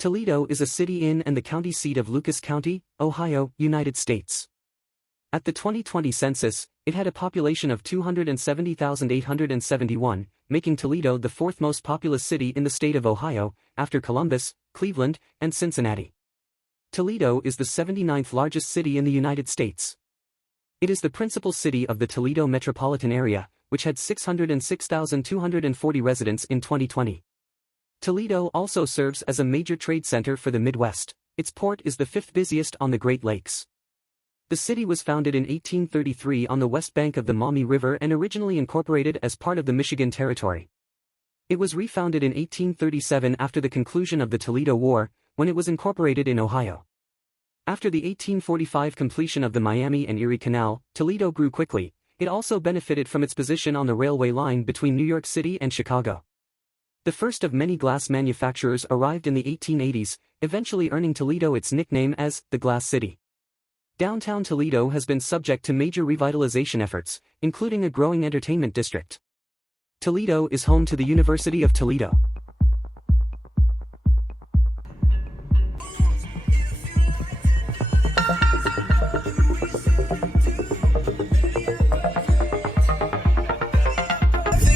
Toledo is a city in and the county seat of Lucas County, Ohio, United States. At the 2020 census, it had a population of 270,871, making Toledo the fourth most populous city in the state of Ohio, after Columbus, Cleveland, and Cincinnati. Toledo is the 79th largest city in the United States. It is the principal city of the Toledo metropolitan area, which had 606,240 residents in 2020. Toledo also serves as a major trade center for the Midwest. Its port is the fifth busiest on the Great Lakes. The city was founded in 1833 on the west bank of the Maumee River and originally incorporated as part of the Michigan Territory. It was refounded in 1837 after the conclusion of the Toledo War, when it was incorporated in Ohio. After the 1845 completion of the Miami and Erie Canal, Toledo grew quickly. It also benefited from its position on the railway line between New York City and Chicago. The first of many glass manufacturers arrived in the 1880s, eventually earning Toledo its nickname as the Glass City. Downtown Toledo has been subject to major revitalization efforts, including a growing entertainment district. Toledo is home to the University of Toledo.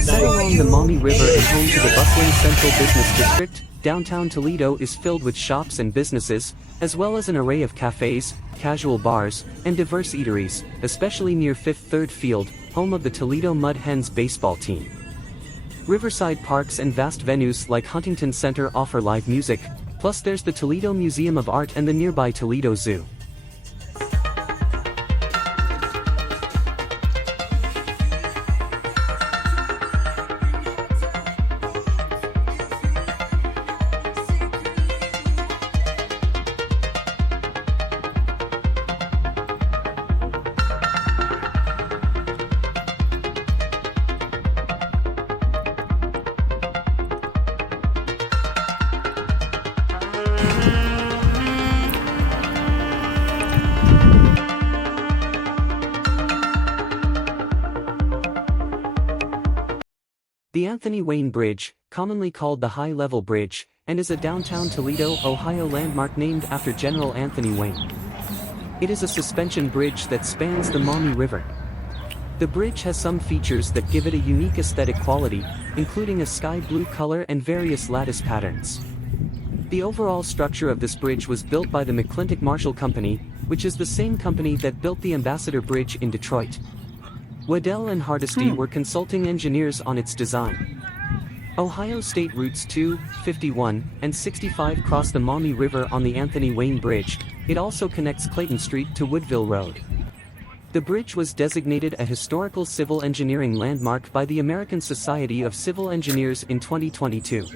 Set along the Maumee River and home to the bustling Central Business District, downtown Toledo is filled with shops and businesses, as well as an array of cafes, casual bars, and diverse eateries, especially near Fifth Third Field, home of the Toledo Mud Hens baseball team. Riverside parks and vast venues like Huntington Center offer live music, plus there's the Toledo Museum of Art and the nearby Toledo Zoo. The Anthony Wayne Bridge, commonly called the High Level Bridge, and is a downtown Toledo, Ohio landmark named after General Anthony Wayne. It is a suspension bridge that spans the Maumee River. The bridge has some features that give it a unique aesthetic quality, including a sky blue color and various lattice patterns. The overall structure of this bridge was built by the McClintic-Marshall Company, which is the same company that built the Ambassador Bridge in Detroit. Waddell and Hardesty were consulting engineers on its design. Ohio State Routes 2, 51, and 65 cross the Maumee River on the Anthony Wayne Bridge. It also connects Clayton Street to Woodville Road. The bridge was designated a historical civil engineering landmark by the American Society of Civil Engineers in 2022.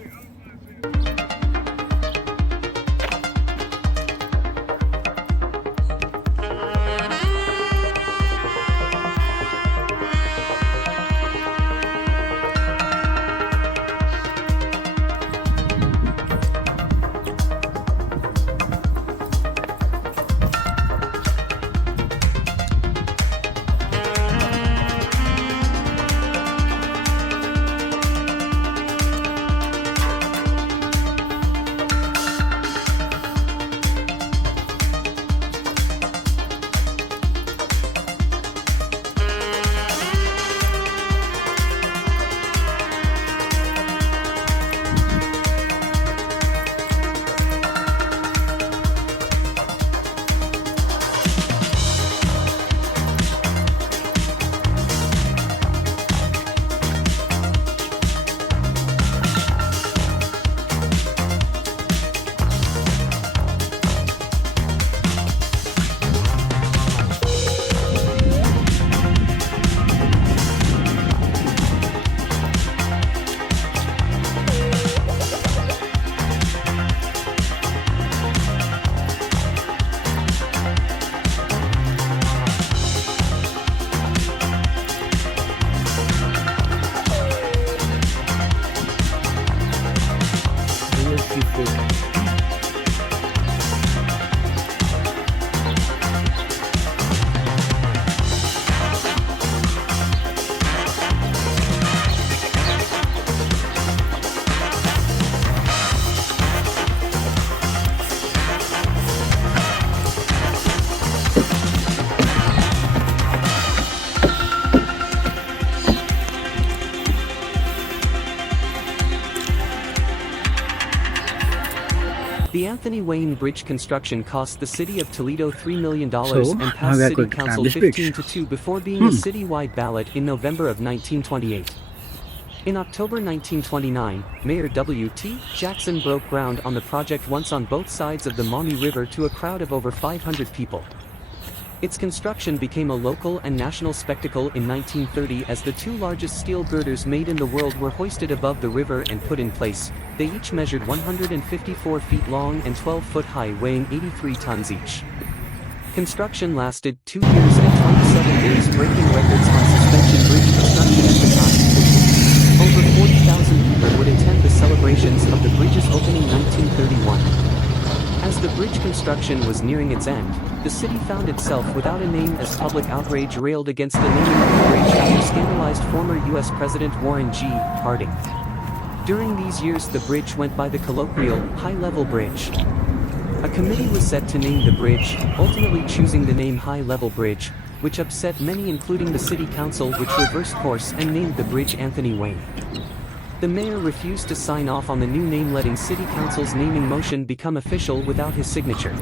Anthony Wayne Bridge construction cost the city of Toledo $3 million So, and now passed we are City going to Council climb this bridge. 15-2 before being a citywide ballot in November of 1928. In October 1929, Mayor W.T. Jackson broke ground on the project once on both sides of the Maumee River to a crowd of over 500 people. Its construction became a local and national spectacle in 1930 as the two largest steel girders made in the world were hoisted above the river and put in place. They each measured 154 feet long and 12 foot high, weighing 83 tons each. Construction lasted 2 years and 27 days, breaking records on suspension bridge construction at the time. Over 40,000 people would attend the celebrations of the bridge's opening 1931. As the bridge construction was nearing its end, the city found itself without a name as public outrage railed against the naming of the bridge after scandalized former U.S. President Warren G. Harding. During these years the bridge went by the colloquial, high-level bridge. A committee was set to name the bridge, ultimately choosing the name High-Level Bridge, which upset many including the city council, which reversed course and named the bridge Anthony Wayne. The mayor refused to sign off on the new name, letting city council's naming motion become official without his signature.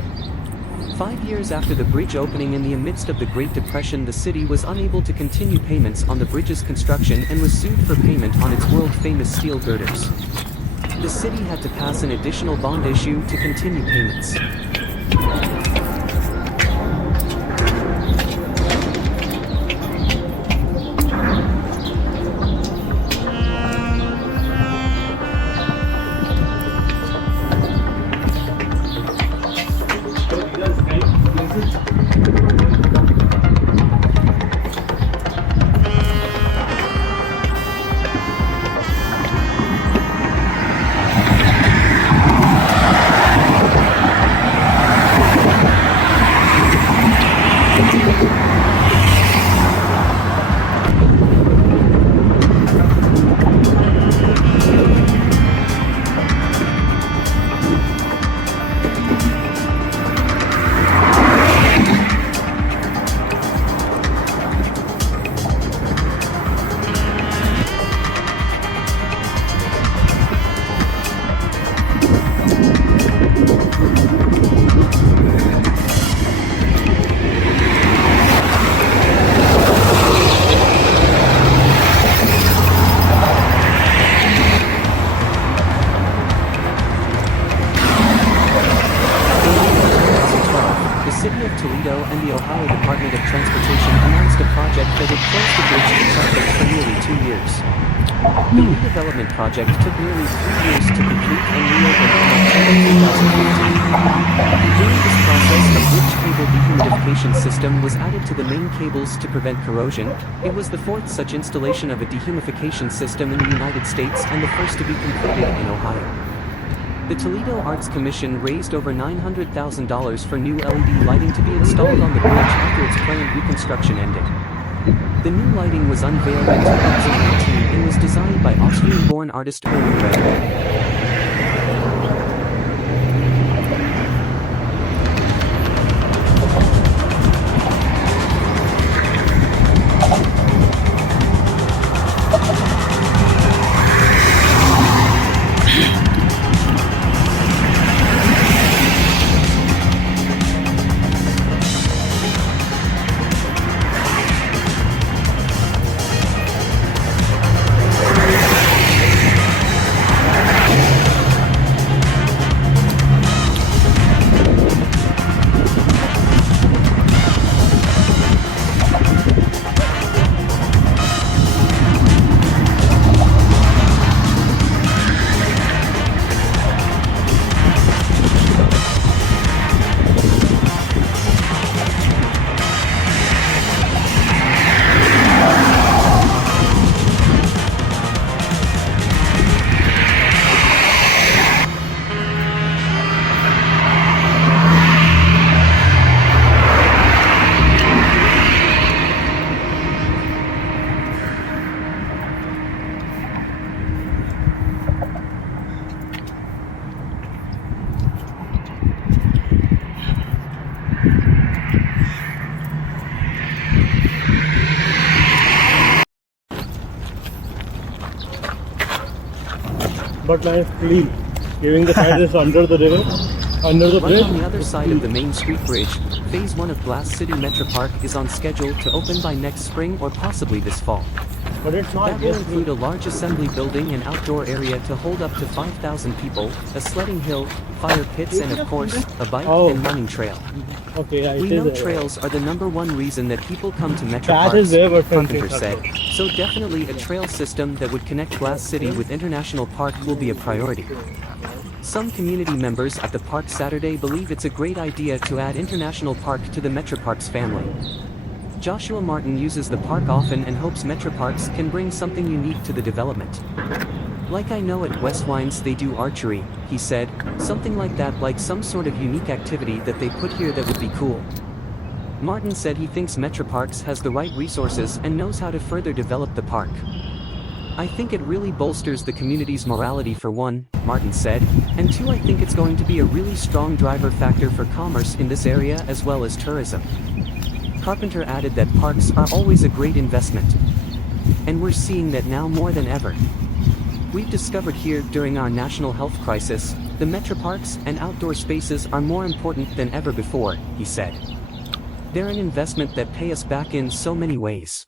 5 years after the bridge opening in the midst of the Great Depression, the city was unable to continue payments on the bridge's construction and was sued for payment on its world-famous steel girders. The city had to pass an additional bond issue to continue payments. Toledo and the Ohio Department of Transportation announced a project that would close the bridge to traffic for nearly 2 years. The redevelopment project took nearly 3 years to complete and reopened in October 2015. During this process, a bridge cable dehumidification system was added to the main cables to prevent corrosion. It was the fourth such installation of a dehumidification system in the United States and the first to be completed in Ohio. The Toledo Arts Commission raised over $900,000 for new LED lighting to be installed on the bridge after its planned reconstruction ended. The new lighting was unveiled in 2018 and was designed by Austrian-born artist Maumee River. But now it's clean, giving the fact it's under the river. Under the Right bridge? on the other side of the Main Street Bridge, Phase 1 of Glass City Metro Park is on schedule to open by next spring or possibly this fall. But it's not That will just include a large assembly building and outdoor area to hold up to 5,000 people, a sledding hill, fire pits and of course, a bike and running trail. Okay, I We see know that. trails are the #1 reason that people come to Metro That Parks, is where we're Carpenter thinking, said, so definitely a trail system that would connect Glass City with International Park will be a priority. Some community members at the park Saturday believe it's a great idea to add International Park to the Metro Parks family. Joshua Martin uses the park often and hopes Metro Parks can bring something unique to the development. Like I know at West Wines they do archery, he said, something like that, like some sort of unique activity that they put here that would be cool. Martin said he thinks Metro Parks has the right resources and knows how to further develop the park. I think it really bolsters the community's morality for one, Martin said, and two, I think it's going to be a really strong driver factor for commerce in this area as well as tourism. Carpenter added that parks are always a great investment. And we're seeing that now more than ever. We've discovered here during our national health crisis, the Metro Parks and outdoor spaces are more important than ever before, he said. They're an investment that pay us back in so many ways.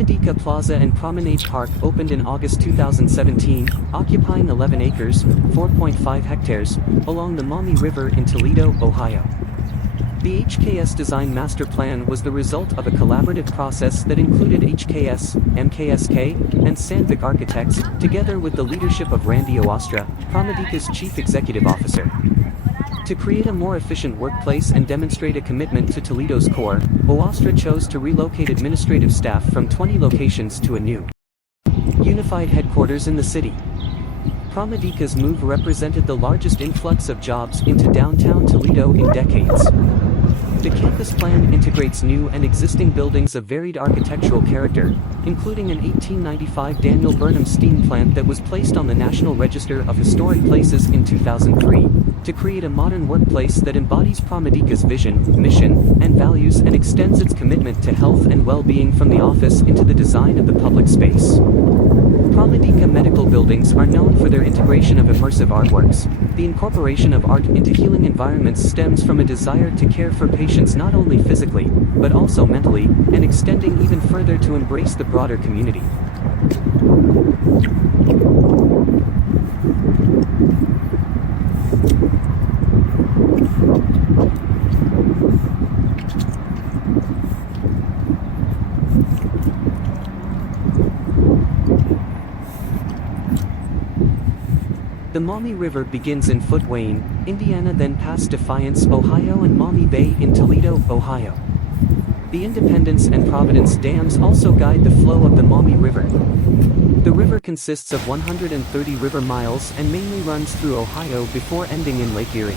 Promedica Plaza and Promenade Park opened in August 2017, occupying 11 acres, 4.5 hectares, along the Maumee River in Toledo, Ohio. The HKS Design Master Plan was the result of a collaborative process that included HKS, MKSK, and Sandvik Architects, together with the leadership of Randy Oostra, Promedica's Chief Executive Officer. To create a more efficient workplace and demonstrate a commitment to Toledo's core, Oostra chose to relocate administrative staff from 20 locations to a new, unified headquarters in the city. Promedica's move represented the largest influx of jobs into downtown Toledo in decades. The campus plan integrates new and existing buildings of varied architectural character, including an 1895 Daniel Burnham steam plant that was placed on the National Register of Historic Places in 2003, to create a modern workplace that embodies Promedica's vision, mission, and values and extends its commitment to health and well-being from the office into the design of the public space. Promedica medical buildings are known for their integration of immersive artworks. The incorporation of art into healing environments stems from a desire to care for patients not only physically, but also mentally, and extending even further to embrace the broader community. The Maumee River begins in Fort Wayne, Indiana, then past Defiance, Ohio, and Maumee Bay in Toledo, Ohio. The Independence and Providence dams also guide the flow of the Maumee River. The river consists of 130 river miles and mainly runs through Ohio before ending in Lake Erie.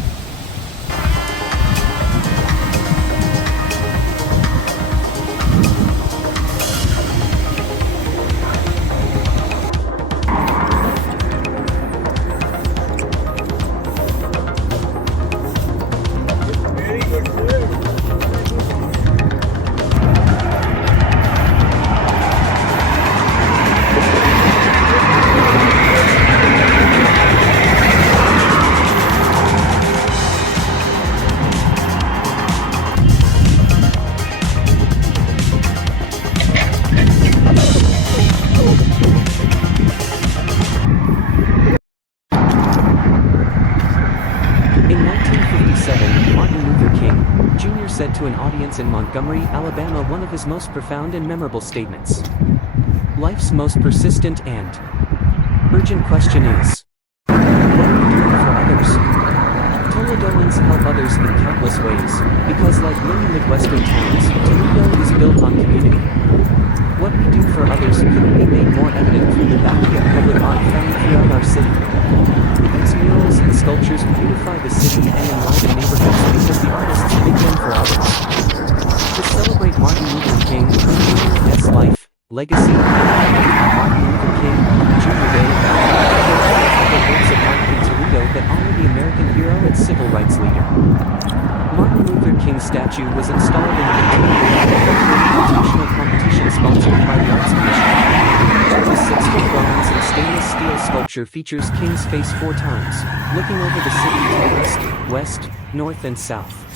Said to an audience in Montgomery, Alabama, one of his most profound and memorable statements. Life's most persistent and urgent question is, what are we doing for others? Toledoans help others in countless ways, because like many Midwestern towns, Toledo is built on community. What we do for others couldn't be made more evident through the bounty of public art found throughout our city. These murals and sculptures beautify the city and enliven neighborhoods because the artists make them for others. To celebrate Martin Luther King Jr.'s life, legacy, and Martin Luther King Jr. Day, the works of art in Toledo that honor the American hero and civil rights leader. Martin Luther King statue was installed in the international competition sponsored by the Arts Commission. The 6-foot bronze and stainless steel sculpture features King's face 4 times, looking over the city to the east, west, north, and south.